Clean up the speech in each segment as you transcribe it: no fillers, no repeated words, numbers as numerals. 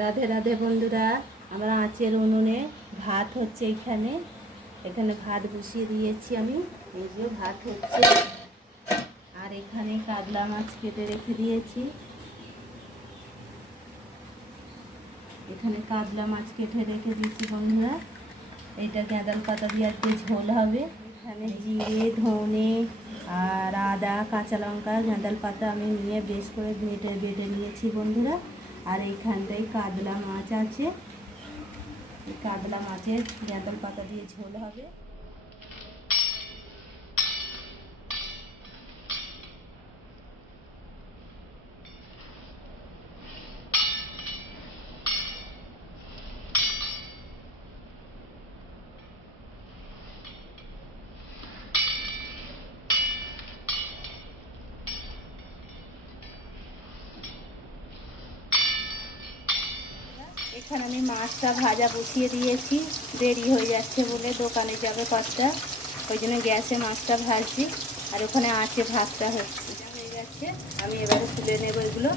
রাধে রাধে বন্ধুরা, আমরা আঁচের উনুনে ভাত হচ্ছে। এখানে ভাত বসিয়ে দিয়েছি আমি। এই যে ভাত হচ্ছে। আর এখানে কাতলা মাছ কেটে রেখে দিয়েছি। বন্ধুরা, এইটা গাঁদাল পাতা দিয়ে আজকে ঝোল হবে। এখানে জিরে, ধনে আর আদা, কাঁচা লঙ্কা, গাঁদাল পাতা আমি নিয়ে বেশ করে বেটে নিয়েছি বন্ধুরা। আর এইখানটায় কাতলা মাছ আছে। এই কাতলা মাছের গাঁদাল পাতা দিয়ে ঝোল হবে। এখানে আমি মাছটা ভাজা বসিয়ে দিয়েছি। দেরি হয়ে যাচ্ছে বলে দোকানে যাবে কর্তা, ওই জন্য গ্যাসে মাছটা ভাজছি। আর ওখানে আঁচে ভাতটা হয়ে যাচ্ছে। আমি এবারে তুলে নেব এগুলো।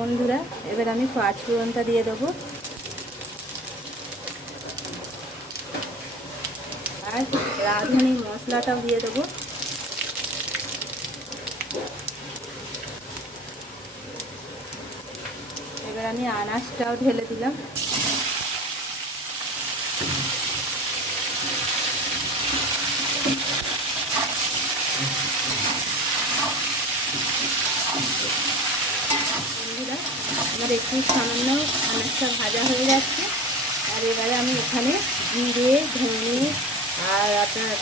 বন্ধুরা, এবার আমি পাঁচফোড়নটা দিয়ে দেবো। আর রাঁধুনি মশলাটাও দিয়ে দেবো। এবার আমি আনাজটাও ঢেলে দিলাম। বন্ধুরা, আমার একটু সামান্য আনাজটা ভাজা হয়ে যাচ্ছে। আর এবারে আমি এখানে জিরে, ধনে আর আপনার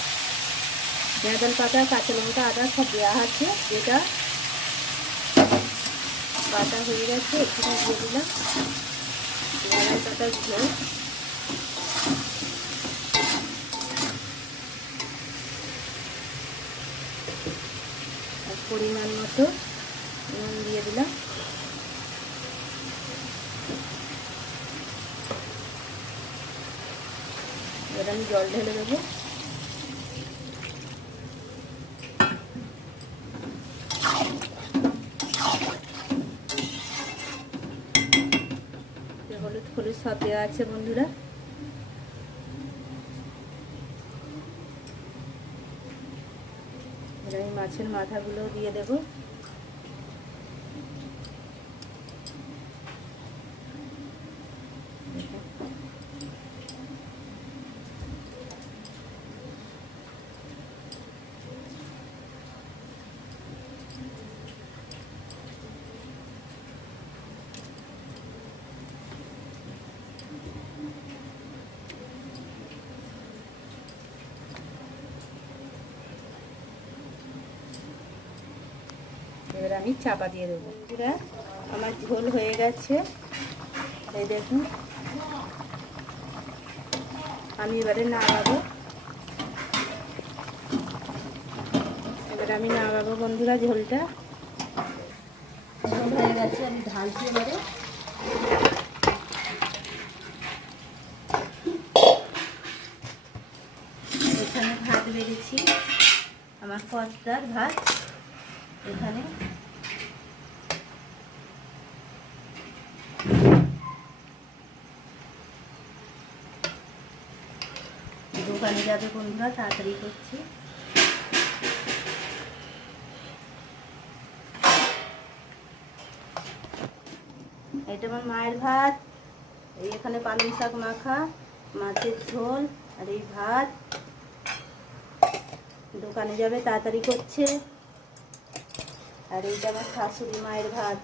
গাঁদাল পাতা, কাঁচা লঙ্কা, আদা সব দেওয়া আছে। যেটা বাটা হয়ে গেছে একটু দিয়ে দিলাম গাঁদাল পাতার ঝোল। আর পরিমাণ মতো নুন দিয়ে দিলাম। এবার আমি জল ঢেলে দেবো। হলুদ সব দেওয়া আছে বন্ধুরা। এবার আমি মাছের মাথাগুলো দিয়ে দেবো। এবার আমি চাপা দিয়ে দেবো। বন্ধুরা, আমার ঝোল হয়ে গেছে। এই দেখুন, আমি এবারে নামাবো। আমি নামাবো বন্ধুরা ঝোলটা। ঝোল হয়ে গেছে, আমি ঢালছি এবারে। এখানে ভাত বেড়েছি, আমার কর্তার ভাত। এখানে দোকানে যাবে বন্ধুরা, তাড়াতাড়ি করছি। এটা আমার মায়ের ভাত। এই এখানে পালং শাক মাখা, মাছের ঝোল, আর এই ভাত। দোকানে যাবে, তাড়াতাড়ি করছে। আর এইটা আমার শাশুড়ি মায়ের ভাত।